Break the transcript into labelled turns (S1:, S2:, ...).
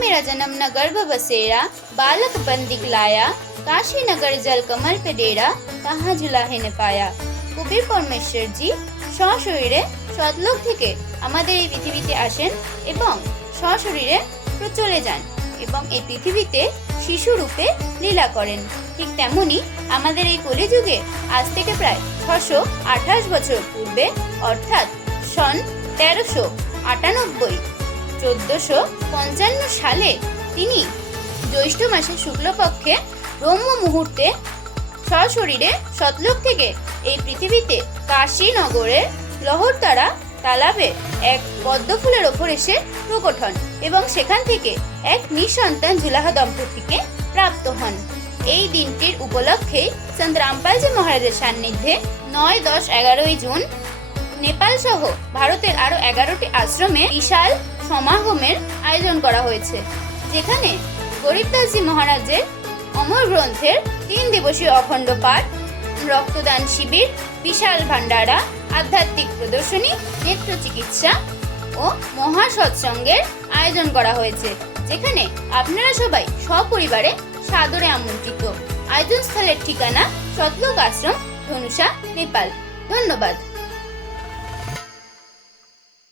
S1: मेरा जन्म न गर्भ बसेरा बालक बन दिखलाया काशी नगर जल कमल पे डेरा कहाँ झुला है ने পায়া কবির পরমেশ্বরজি সশরীরে সৎলোক থেকে আমাদের এই পৃথিবীতে আসেন এবং সশরীরে চলে যান এবং এই পৃথিবীতে শিশু রূপে লীলা করেন ঠিক তেমনি আমাদের এই কলিযুগে আজ থেকে প্রায় ছশো আঠাশ বছর পূর্বে অর্থাৎ সন তেরোশো আটানব্বই চোদ্দশো পঞ্চান্ন সালে তিনি জ্যৈষ্ঠ মাসের শুক্লপক্ষে ব্রহ্ম মুহূর্তে সশরীরে সতলোক থেকে এই পৃথিবীতে কাশী নগরের লহরতারা তালাবে এক পদ্ম ফুলের ওপর এসে প্রকট হন এবং সেখান থেকে এক নিঃসন্তান জুলাহা দম্পতিকে প্রাপ্ত হন। এই দিনটির উপলক্ষে সন্ত রামপালজি মহারাজের সান্নিধ্যে নয় দশ এগারোই জুন নেপাল সহ ভারতের আরও এগারোটি আশ্রমে বিশাল সমাগমের আয়োজন করা হয়েছে, যেখানে গরিবদাসজি মহারাজের অমর গ্রন্থের তিন দিবসীয় অখণ্ড পাঠ, রক্তদান শিবির, বিশাল ভান্ডারা আধ্যাত্মিক প্রদর্শনী নেত্র চিকিৎসা ও মহা সৎসঙ্গের আয়োজন করা হয়েছে, যেখানে আপনারা সবাই সপরিবারে সাদরে আমন্ত্রিত। আয়োজন স্থলের ঠিকানা সতলোক আশ্রম, ধনুষা, নেপাল। ধন্যবাদ।